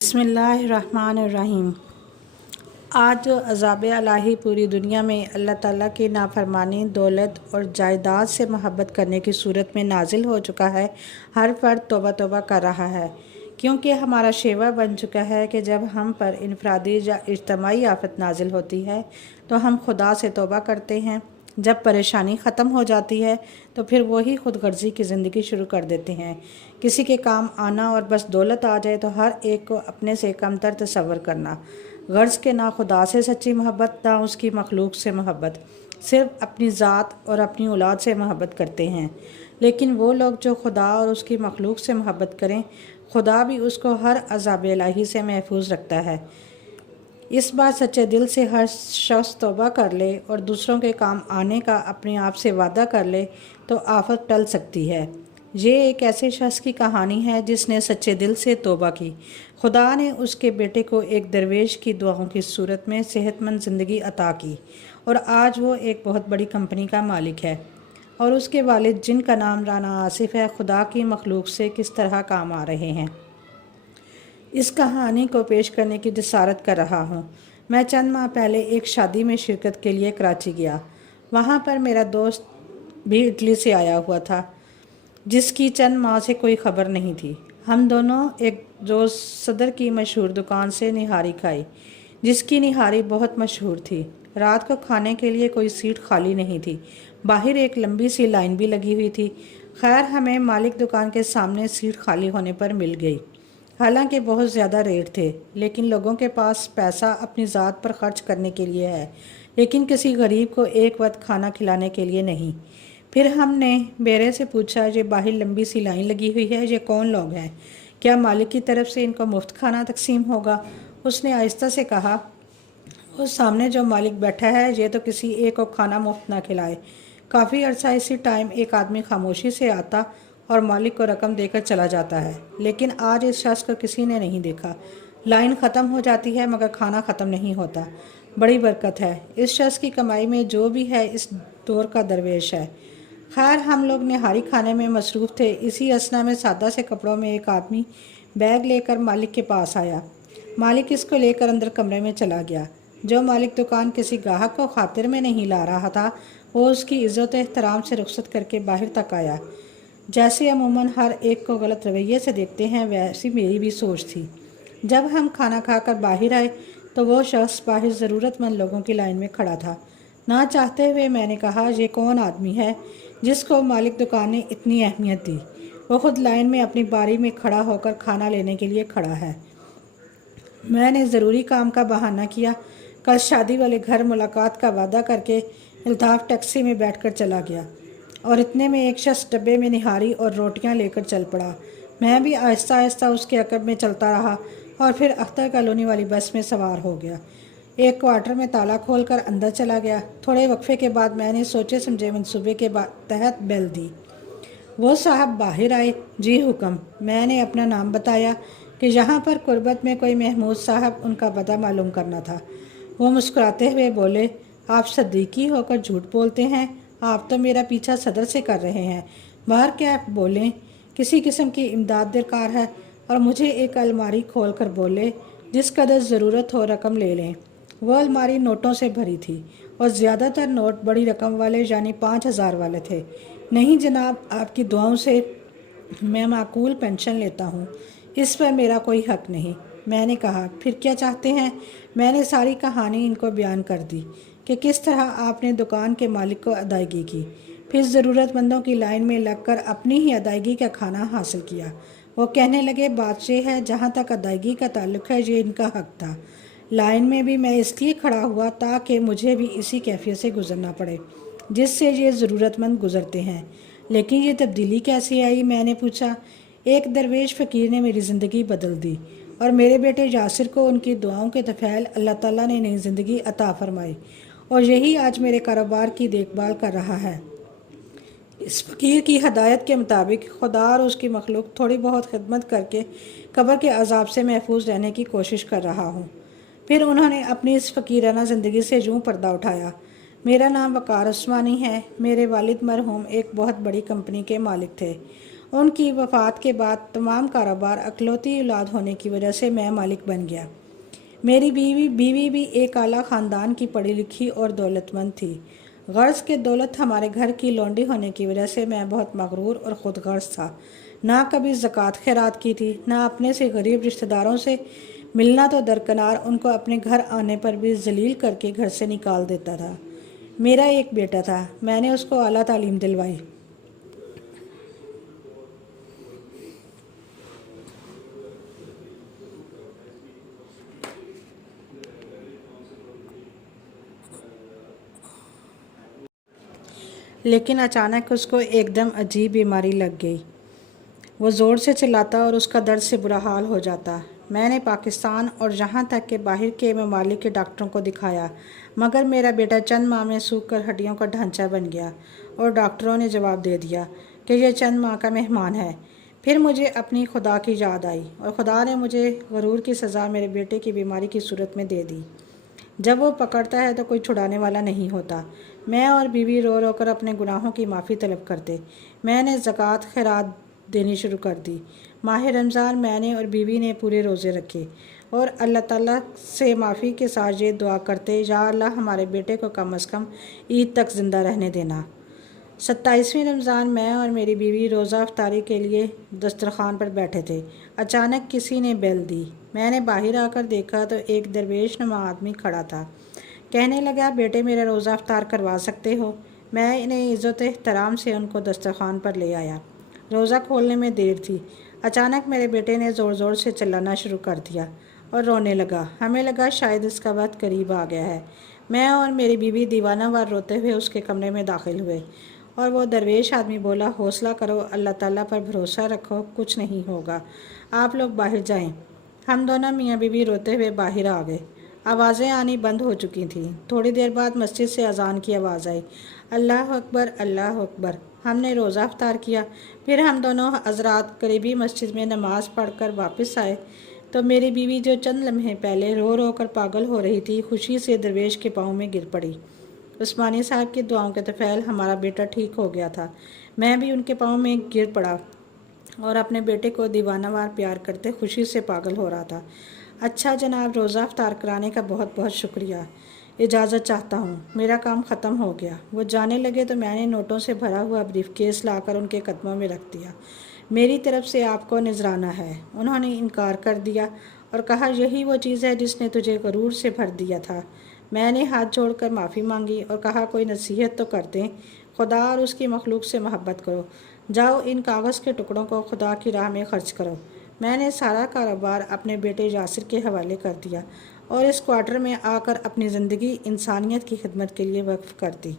बिस्मिल्लाहिर्रहमानिर्रहीम। आज जो अज़ाब इलाही पूरी दुनिया में अल्लाह ताला की नाफरमानी, दौलत और जायदाद से मोहब्बत करने की सूरत में नाजिल हो चुका है, हर फर्द तौबा तौबा कर रहा है, क्योंकि हमारा शेवा बन चुका है कि जब हम पर इनफरादी या इज्तमाई आफत नाजिल होती है तो हम खुदा से तौबा करते हैं। जब परेशानी ख़त्म हो जाती है तो फिर वही खुद गर्जी की ज़िंदगी शुरू कर देते हैं। किसी के काम आना और बस दौलत आ जाए तो हर एक को अपने से कमतर तसव्वुर करना। गर्ज के ना खुदा से सच्ची मोहब्बत, ना उसकी मखलूक से मोहब्बत, सिर्फ अपनी ज़ात और अपनी औलाद से मोहब्बत करते हैं। लेकिन वो लोग जो खुदा और उसकी मखलूक से मोहब्बत करें, खुदा भी उसको हर अज़ाब इलाही से महफूज रखता है। इस बार सच्चे दिल से हर शख्स तौबा कर ले और दूसरों के काम आने का अपने आप से वादा कर ले तो आफत टल सकती है। ये एक ऐसे शख्स की कहानी है जिसने सच्चे दिल से तौबा की। खुदा ने उसके बेटे को एक दरवेश की दुआओं की सूरत में सेहतमंद ज़िंदगी अता की और आज वो एक बहुत बड़ी कंपनी का मालिक है। और उसके वालिद, जिनका नाम राना आसिफ है, खुदा की मखलूक से किस तरह काम आ रहे हैं, इस कहानी को पेश करने की जसारत कर रहा हूँ। मैं चंद माह पहले एक शादी में शिरकत के लिए कराची गया। वहाँ पर मेरा दोस्त भी इटली से आया हुआ था, जिसकी चंद माह से कोई खबर नहीं थी। हम दोनों एक रोज़ सदर की मशहूर दुकान से निहारी खाई, जिसकी निहारी बहुत मशहूर थी। रात को खाने के लिए कोई सीट खाली नहीं थी। बाहर एक लंबी सी लाइन भी लगी हुई थी। खैर, हमें मालिक दुकान के सामने सीट खाली होने पर मिल गई। हालांकि बहुत ज़्यादा रेट थे, लेकिन लोगों के पास पैसा अपनी ज़ात पर खर्च करने के लिए है, लेकिन किसी गरीब को एक वक्त खाना खिलाने के लिए नहीं। फिर हमने बेरे से पूछा, ये बाहर लंबी सी लाइन लगी हुई है, ये कौन लोग हैं? क्या मालिक की तरफ से इनको मुफ्त खाना तकसीम होगा? उसने आहिस्ता से कहा, उस सामने जो मालिक बैठा है, ये तो किसी एक को खाना मुफ्त ना खिलाए। काफ़ी अरसा इसी टाइम एक आदमी खामोशी से आता और मालिक को रकम देकर चला जाता है, लेकिन आज इस शख्स को किसी ने नहीं देखा। लाइन ख़त्म हो जाती है मगर खाना ख़त्म नहीं होता। बड़ी बरकत है इस शख्स की कमाई में। जो भी है इस दौर का दरवेश है। खैर, हम लोग निहारी खाने में मसरूफ़ थे। इसी असना में सादा से कपड़ों में एक आदमी बैग लेकर मालिक के पास आया। मालिक इसको लेकर अंदर कमरे में चला गया। जो मालिक दुकान किसी गाहक को खातिर में नहीं ला रहा था, वो उसकी इज़्ज़त एहतराम से रुखसत करके बाहर तक आया। जैसे अमूमन हर एक को गलत रवैये से देखते हैं, वैसी मेरी भी सोच थी। जब हम खाना खाकर बाहर आए तो वो शख्स बाहर ज़रूरतमंद लोगों की लाइन में खड़ा था। ना चाहते हुए मैंने कहा, ये कौन आदमी है जिसको मालिक दुकान ने इतनी अहमियत दी? वो खुद लाइन में अपनी बारी में खड़ा होकर खाना लेने के लिए खड़ा है। मैंने ज़रूरी काम का बहाना किया। कल शादी वाले घर मुलाकात का वादा करके इल्ताफ़ टैक्सी में बैठकर चला गया और इतने में एक शख्स डब्बे में निहारी और रोटियां लेकर चल पड़ा। मैं भी आहिस्ता आहिस्ता उसके अकब में चलता रहा और फिर अख्तर कॉलोनी वाली बस में सवार हो गया। एक क्वार्टर में ताला खोलकर अंदर चला गया। थोड़े वक्फे के बाद मैंने सोचे समझे मंसूबे के तहत बेल दी। वो साहब बाहर आए। जी हुक्म। मैंने अपना नाम बताया कि यहाँ पर कुर्बत में कोई महमूद साहब उनका पता मालूम करना था। वो मुस्कुराते हुए बोले, आप सदीकी होकर झूठ बोलते हैं। आप तो मेरा पीछा सदर से कर रहे हैं। बाहर क्या बोलें, किसी किस्म की इमदाद दरकार है। और मुझे एक अलमारी खोल कर बोले, जिस कदर ज़रूरत हो रकम ले लें। वो अलमारी नोटों से भरी थी और ज़्यादातर नोट बड़ी रकम वाले यानी 5,000 वाले थे। नहीं जनाब, आपकी दुआओं से मैं माकूल पेंशन लेता हूँ, इस पर मेरा कोई हक नहीं। मैंने कहा, फिर क्या चाहते हैं? मैंने सारी कहानी इनको बयान कर दी कि किस तरह आपने दुकान के मालिक को अदायगी की, फिर ज़रूरतमंदों की लाइन में लगकर अपनी ही अदायगी का खाना हासिल किया। वो कहने लगे, बात यह है, जहाँ तक अदायगी का ताल्लुक़ है, ये इनका हक था। लाइन में भी मैं इसलिए खड़ा हुआ ताकि मुझे भी इसी कैफियत से गुजरना पड़े जिससे ये ज़रूरतमंद गुजरते हैं। लेकिन ये तब्दीली कैसे आई? मैंने पूछा। एक दरवेश फ़कीर ने मेरी ज़िंदगी बदल दी और मेरे बेटे यासिर को उनकी दुआओं के तफ़ैल अल्लाह ताला ने नई ज़िंदगी अता फरमाई और यही आज मेरे कारोबार की देखभाल कर रहा है। इस फ़कीर की हदायत के मुताबिक खुदा और उसकी मखलूक थोड़ी बहुत खिदमत करके कब्र के अजाब से महफूज रहने की कोशिश कर रहा हूँ। फिर उन्होंने अपनी इस फ़कीराना ज़िंदगी से यूँ पर्दा उठाया। मेरा नाम वक़ार उस्मानी है। मेरे वालिद मरहूम एक बहुत बड़ी कंपनी के मालिक थे ان کی وفات کے بعد تمام کاروبار اکلوتی اولاد ہونے کی وجہ سے میں مالک بن گیا۔ میری بیوی بھی ایک اعلیٰ خاندان کی پڑھی لکھی اور دولت مند تھی۔ غرض کہ دولت ہمارے گھر کی لونڈی ہونے کی وجہ سے میں بہت مغرور اور خود غرض تھا۔ نہ کبھی زکوٰۃ خیرات کی تھی، نہ اپنے سے غریب رشتہ داروں سے ملنا تو درکنار ان کو اپنے گھر آنے پر بھی ذلیل کر کے گھر سے نکال دیتا تھا۔ میرا ایک بیٹا تھا، میں نے اس کو اعلیٰ تعلیم دلوائی۔ لیکن اچانک اس کو ایک دم عجیب بیماری لگ گئی۔ وہ زور سے چلاتا اور اس کا درد سے برا حال ہو جاتا۔ میں نے پاکستان اور یہاں تک کہ باہر کے ممالک کے ڈاکٹروں کو دکھایا، مگر میرا بیٹا چند ماہ میں سوکھ کر ہڈیوں کا ڈھانچہ بن گیا اور ڈاکٹروں نے جواب دے دیا کہ یہ چند ماہ کا مہمان ہے۔ پھر مجھے اپنی خدا کی یاد آئی اور خدا نے مجھے غرور کی سزا میرے بیٹے کی بیماری کی صورت میں دے دی۔ جب وہ پکڑتا ہے تو کوئی چھڑانے والا نہیں ہوتا۔ میں اور بیوی رو رو کر اپنے گناہوں کی معافی طلب کرتے۔ میں نے زکوٰۃ خیرات دینی شروع کر دی۔ ماہ رمضان میں نے اور بیوی نے پورے روزے رکھے اور اللہ تعالیٰ سے معافی کے ساتھ یہ دعا کرتے، یا اللہ ہمارے بیٹے کو کم از کم عید تک زندہ رہنے دینا۔ 27ویں رمضان میں اور میری بیوی روزہ افطاری کے لیے دسترخوان پر بیٹھے تھے۔ اچانک کسی نے بیل دی۔ میں نے باہر آ کر دیکھا تو ایک درویش نما آدمی کھڑا تھا۔ کہنے لگا، بیٹے میرا روزہ افطار کروا سکتے ہو؟ میں نے عزت احترام سے ان کو دسترخوان پر لے آیا۔ روزہ کھولنے میں دیر تھی۔ اچانک میرے بیٹے نے زور زور سے چلانا شروع کر دیا اور رونے لگا۔ ہمیں لگا شاید اس کا وقت قریب آ گیا ہے۔ میں اور میری بیوی دیوانہ وار روتے ہوئے اس کے کمرے میں داخل ہوئے اور وہ درویش آدمی بولا، حوصلہ کرو، اللہ تعالیٰ پر بھروسہ رکھو، کچھ نہیں ہوگا، آپ لوگ باہر جائیں۔ ہم دونوں میاں بیوی روتے ہوئے باہر آ گئے۔ آوازیں آنی بند ہو چکی تھیں۔ تھوڑی دیر بعد مسجد سے اذان کی آواز آئی، اللہ اکبر، اللہ اکبر۔ ہم نے روزہ افطار کیا۔ پھر ہم دونوں حضرات قریبی مسجد میں نماز پڑھ کر واپس آئے تو میری بیوی، جو چند لمحے پہلے رو رو کر پاگل ہو رہی تھی، خوشی سے درویش کے پاؤں میں گر پڑی۔ عثمانی صاحب کی دعاؤں کے طفیل ہمارا بیٹا ٹھیک ہو گیا تھا۔ میں بھی ان کے پاؤں میں گر پڑا اور اپنے بیٹے کو دیوانہ وار پیار کرتے خوشی سے پاگل ہو رہا تھا۔ اچھا جناب، روزہ افطار کرانے کا بہت بہت شکریہ، اجازت چاہتا ہوں، میرا کام ختم ہو گیا۔ وہ جانے لگے تو میں نے نوٹوں سے بھرا ہوا بریف کیس لا کر ان کے قدموں میں رکھ دیا۔ میری طرف سے آپ کو نذرانہ ہے۔ انہوں نے انکار کر دیا اور کہا، یہی وہ چیز ہے جس نے تجھے غرور سے بھر دیا تھا۔ میں نے ہاتھ جوڑ کر معافی مانگی اور کہا، کوئی نصیحت تو کر دیں، خدا اور اس کی مخلوق سے محبت کرو، جاؤ ان کاغذ کے ٹکڑوں کو خدا کی راہ میں خرچ کرو۔ میں نے سارا کاروبار اپنے بیٹے یاسر کے حوالے کر دیا اور اس کوارٹر میں آ کر اپنی زندگی انسانیت کی خدمت کے لیے وقف کر دی۔